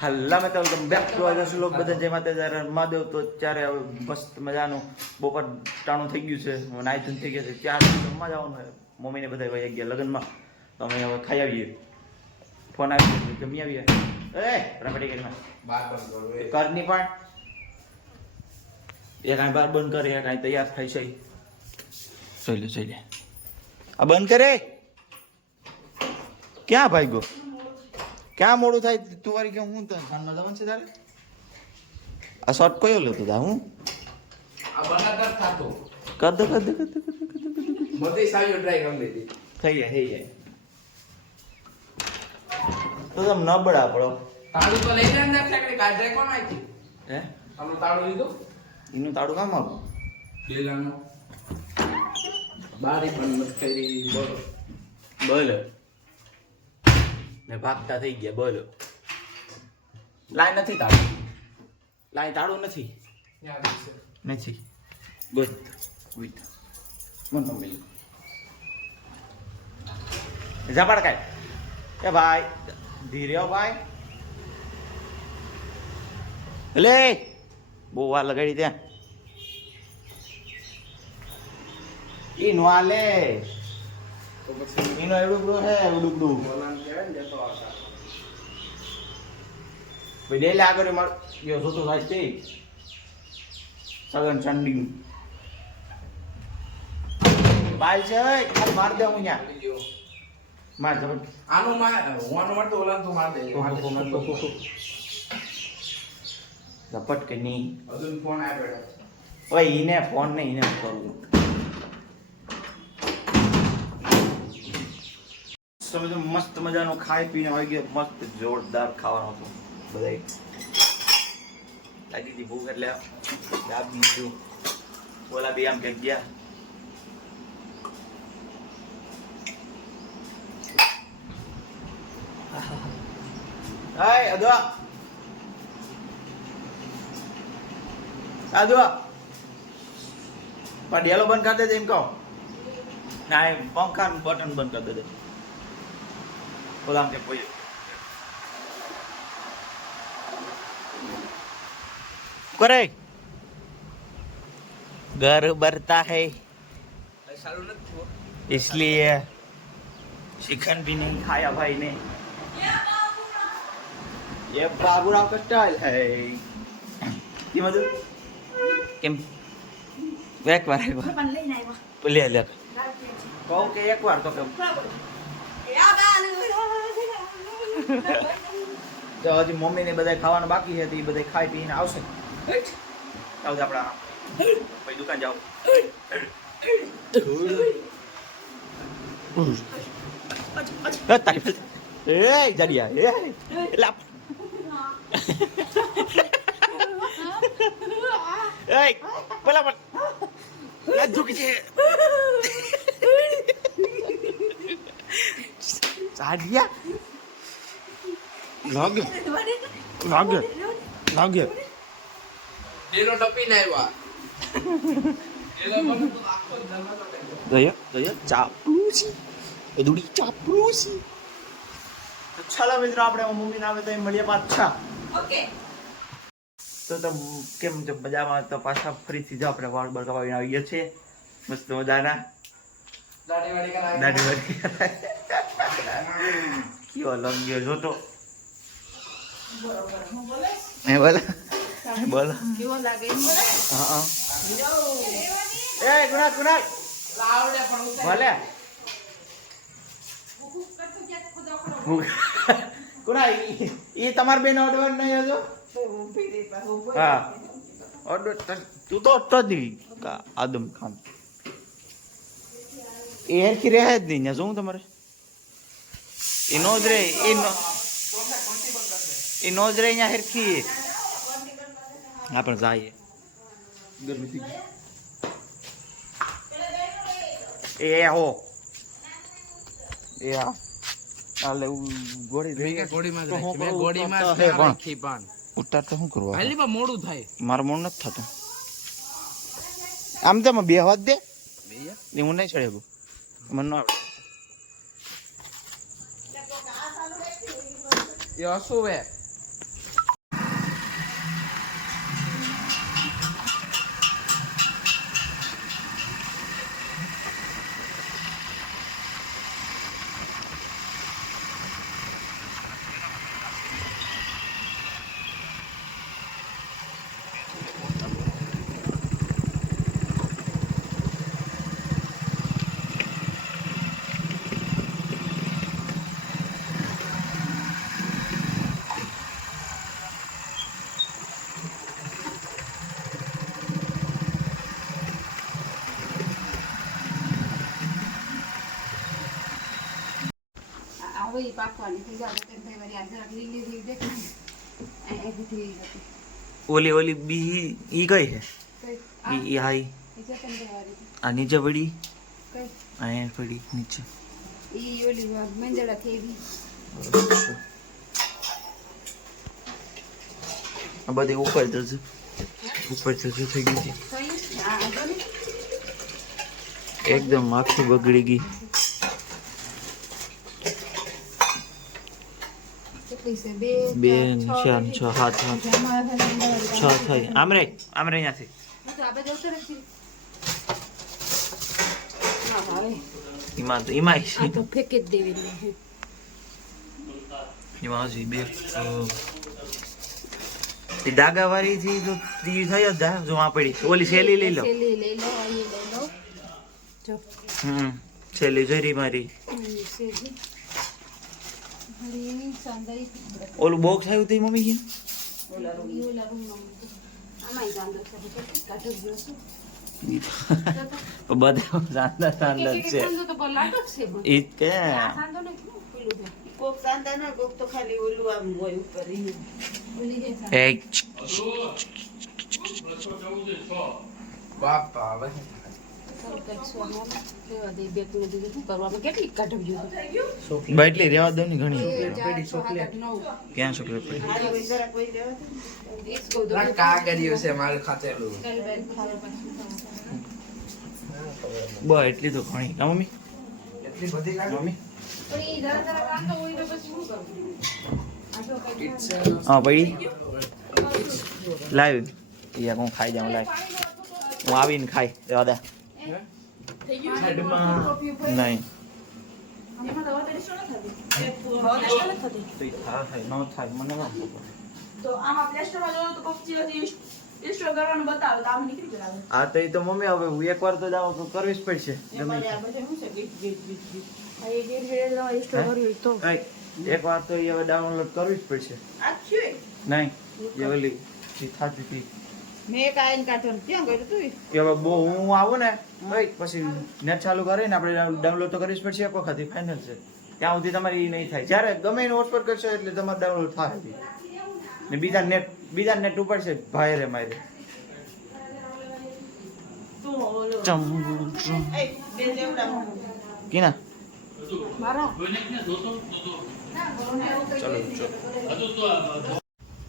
હલ્લા મેં તો back to આગળ શ્લોક બધા જે માતા જ્યારે મહાદેવ તો ત્યારે હવે મસ્ત મજાનું બપોર ટાણું થઈ ગયું છે નાઈ ધૂન થઈ ગયા છે ચાર જમવા જવાનું હોય મમ્મીને બધા ભાઈ ગયા લગ્નમાં તો અમે હવે ખાઈ આવીએ. ફોન આવી ગયો જમી આવીએ. એ રમડી કરી બાર પણ એ. કરની પણ. એ કાંઈ બાર બંધ કરે એ કાંઈ તૈયાર થાય છે. જોઈ લે જોઈ લે આ બંધ કરે? ક્યાં ભાઈ ક્યાં મોડું થાય તું વારી કે હું ખાનમાં જવાનું છે તારે આ શોર્ટ કયો લેતો તા હું. કદ કદ કદ કદ કદ બધી સાવીઓ try કરી લીધી. થઈ જાય થઈ જાય તો તમ ન બડા પડો તાળું તો લઈ જાય ને ફેંકડી કાઢે કોણ આઈથી? હે તમને તાળું લીધું? એનું તાળું કામ આવું લીલાનું. બારી પણ મત કરી, બોલો. બોલો ને ભાગતા થઈ ગયા, બોલો. લાઈન નથી તાળું. લાઈન તાળું નથી? નથી. ગુડ. ગુડ. મન મમ્મી ઝાપડ કાય એ ભાઈ, ધીરે ભાઈ. લે. બહુ વાર લગાડી ત્યાં. ઈ નો આલે તો પછી ઈનો એડુકડું હે ઉડુકડું. બોલાને કહેવાય ને જતો આવતા. ભાઈ ડેલે આગળ માર યો જોતો થાય તે સગન ચંડી બાલ છે ખાલી માર દે હું અહીંયા. માર જબર. આનું માર હોવાનું મળતું ઓલાને તો માર દેજો. ઝપટ કે નહીં હજુ ફોન આપ્યો ઓય ઈને ફોન ને ઈને કરવું મસ્ત મજાનો ખાઈ પીને આવી ગયો, મસ્ત જોરદાર ખાવાનું હતું. બધાય લાગી હતી ભૂખ એટલે દાબી દીધું. ઓલા બી આમ કંઈક ગયા. હાય, અદવા. અદવા. પણ બંધ કરી દેજે એમ કહો. ના, એ પંખાનું બટન બંધ કરી દેજે. ઓલા આમ કે કોઈ કરે घर बढ़ता है સારું નથી થયું. इसलिए चिकन भी नहीं खाया भाई ने ये बाबूराव का स्टाइल है ये मधु કેમ એક વાર આવ્યા પણ લઈને આવ્યા લે લે રાત્રે છે. કહું કે એક વાર તો કે તો હજી મમ્મી ને બધા ખાવાનું બાકી છે તો એ બધા ખાઈ પીને આવશે. આવજે આપણા પછી દુકાન જાઓ. એ જડિયા એ એ પેલા પણ ઝૂકી છે. સાડિયા લાગે. લાગે. લાગે. આવ્યા. થઈ ગયો. દયા દયા ચાપલુસી એ દુડી ચાપલુસી ચાલો મિત્રો આપણે મમ્મી ના આવે તો એ મળીએ પાછા. ઓકે. તો તો કેમ છે મજામાં? તો પાછા ફરીથી જ આપણે વાળ બર કપાવીને આવીએ છીએ. મસ્ત મજાના. દાઢી વાળી. દાઢી વાળી કેવો લગ્યો જોતો. બરોબર. હું બોલો? બોલો. કેવો લાગે? હા હા. એ ગુના ગુના આવડે પણ ભલે ગુના એ તમાર બેન ઓર્ડર નહીં હજો? હા ઓર્ડર તું તો તો જ કા- આદમ ખાન. એ હેરખી રહે જ નહીં શું તમારે? એ નો જ રે એ નો એ નો જ રે અહીંયા હેરખી હા પણ જાય ગરમી એ હો એ હા હાલે ગોળી મેં ગોળીમાં જ રાખી. મેં કરું, ગોળીમાં ઉતારતા જ રાખી પણ. ઉતાર તો શું કરવા હાલી પણ મોડું થાય મારું મોડ નથી થતું આમ તો બે હાથ દે હું નહીં ચડે મને ન આવડે You're so wet. પાકવાની થઈ જાય તો ભાઈ વળી આ જરાક લીલી લીલી દેખાય એ એ બધી હતી ઓલી ઓલી બી ઈ કઈ હે કઈ ઈ ઈ હાઈ એ જતન દેવાની આ નીચે પડી કઈ અહીંયા પડી નીચે ઈ ઓલી મંજળા થઈ ગઈ આ બધી ઉપર જશે ઉપર જશે થઈ ગઈ છે થઈ આ તો ને એકદમ આખી બગડી ગઈ કેટલી છે બે બે ચાર, છ સાત છ થઈ. આમ રે આમ રે અહીંયાથી. એમાં તો એમાં તો ફેંકી જ દેવી એમાં હજી બેથી તો ઈ થઈ જ જો આ પડી. ઓલી સેલી લઈ લો. સેલી લઈ લો આ લઈ લો. જો. હમ સેલી જરી મારી. ઓલું બોક્સ આવ્યું તે મમ્મી કે બધા સાંદા છે. ઈ કે આ સાંદો ને કોક કોક તો ખાલી ઓલું આમ હોય ઉપર ઈ. ઓલી છે સાંદો. એ બાપા બાટલી રેવા દો ને ઘણી. ક્યાં ચોકલેટ પડી? મારી હોય જરા કોઈ રહેવા દે. વીસ કહું તો આ કાગળિયું છે મારું ખાતેલું. ચાલ બેન, ખાવા પાછું. બ એટલી તો ઘણી. ના મમ્મી? એટલી બધી મમ્મી? હા પડી? લાવ યા હું ખાઈ જાઉં લાવી હું આવીને ખાઈ રેવા દે નહીં તો હા મમ્મી હવે હું એકવાર તો જાવ તો કરવી જ પડશે. એક વાર તો એ હવે ડાઉનલોડ કરવી જ પડશે. આ થયું એ. નહીં એ ઓલી થાતી હતી મેં એક આયન કાઢવાનું ક્યાં કર્યું તું? હવે બહુ હું આવું ને ભાઈ પછી નેટ ચાલુ કરીને આપણે ડાઉનલોડ તો કરીશ જ પડશે એક વખત ફાઇનલ છે. ત્યાં સુધી તમારી નહીં થાય. જ્યારે ગમે એને હોટસ્પોટ કરશો એટલે તમારે ડાઉનલોડ થાય ને બીજા નેટ બીજા નેટ ઉપર છે ભાઈ રે મારે. તું ઓલો ચમ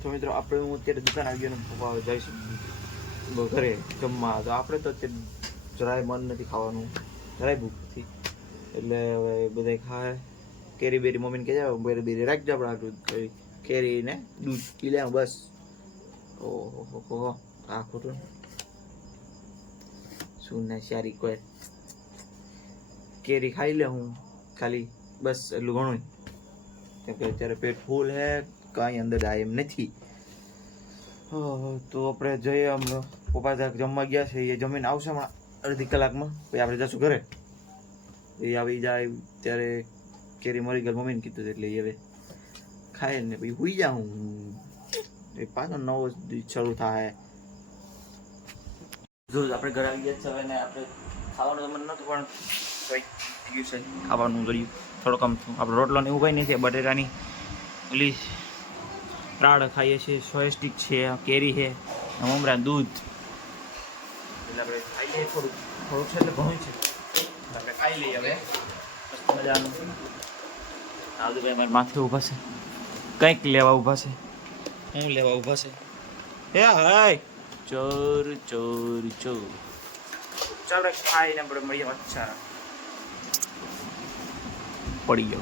તો મિત્રો, આપણે હું અત્યારે દુકાન આવી ગયો પપ્પા જઈશું. ઘરે, જમવા. તો આપણે તો અત્યારે જરાય મન નથી ખાવાનું. જરાય ભૂખ નથી. એટલે હવે બધા ખાય. કેરી બેરી મમ્મીને કહે જાવ બેરી બેરી રાખજો આપણે આટલું કરી ને દૂધ. પી લે બસ. ઓહો, હો આ ખોટું શું ને સારી કોઈ. કેરી ખાઈ લે હું, ખાલી. બસ, એટલું ઘણું કેમ કે અત્યારે પેટ ફૂલ હે. કાંઈ અંદર જાય એમ નથી. તો આપણે જઈએ આમ પપ્પા ત્યાં જમવા ગયા છે, એ જમીને આવશે હમણાં અડધી કલાકમાં. પછી આપણે જશું ઘરે. એ આવી જાય ત્યારે કેરી મરી ગઈ મમ્મીને કીધું એટલે એ હવે ખાય ને પછી હુઈ જાઉં એ પાછો નવો શરૂ થાય. જો આપણે ઘરે આવી ગયા છે, હવે ને આપણે ખાવાનું મન નતું પણ થઈ ગયું છે, ખાવાનું કર્યું થોડોક આમ, આપણે રોટલો ને એવું કંઈ નથી બટેટાની, ઓલી રાડ ખાઈએ છીએ સોયસ્ટિક સ્ટીક છે કેરી છે મમરા દૂધ. એટલે આપણે ખાઈએ થોડુંક થોડુંક છે એટલે ઘણું છે. આપણે ખાઈ લઈએ હવે. મસ્ત મજાનું. ભાઈ અમારે માથે ઊભા છે. કંઈક લેવા ઊભા છે. હું લેવા ઊભા છે? એ હાય! ચોર ચોર ચોર. ચાલ આપણે ખાઈને આપણે મળીએ અચ્છા. પડી ગયો.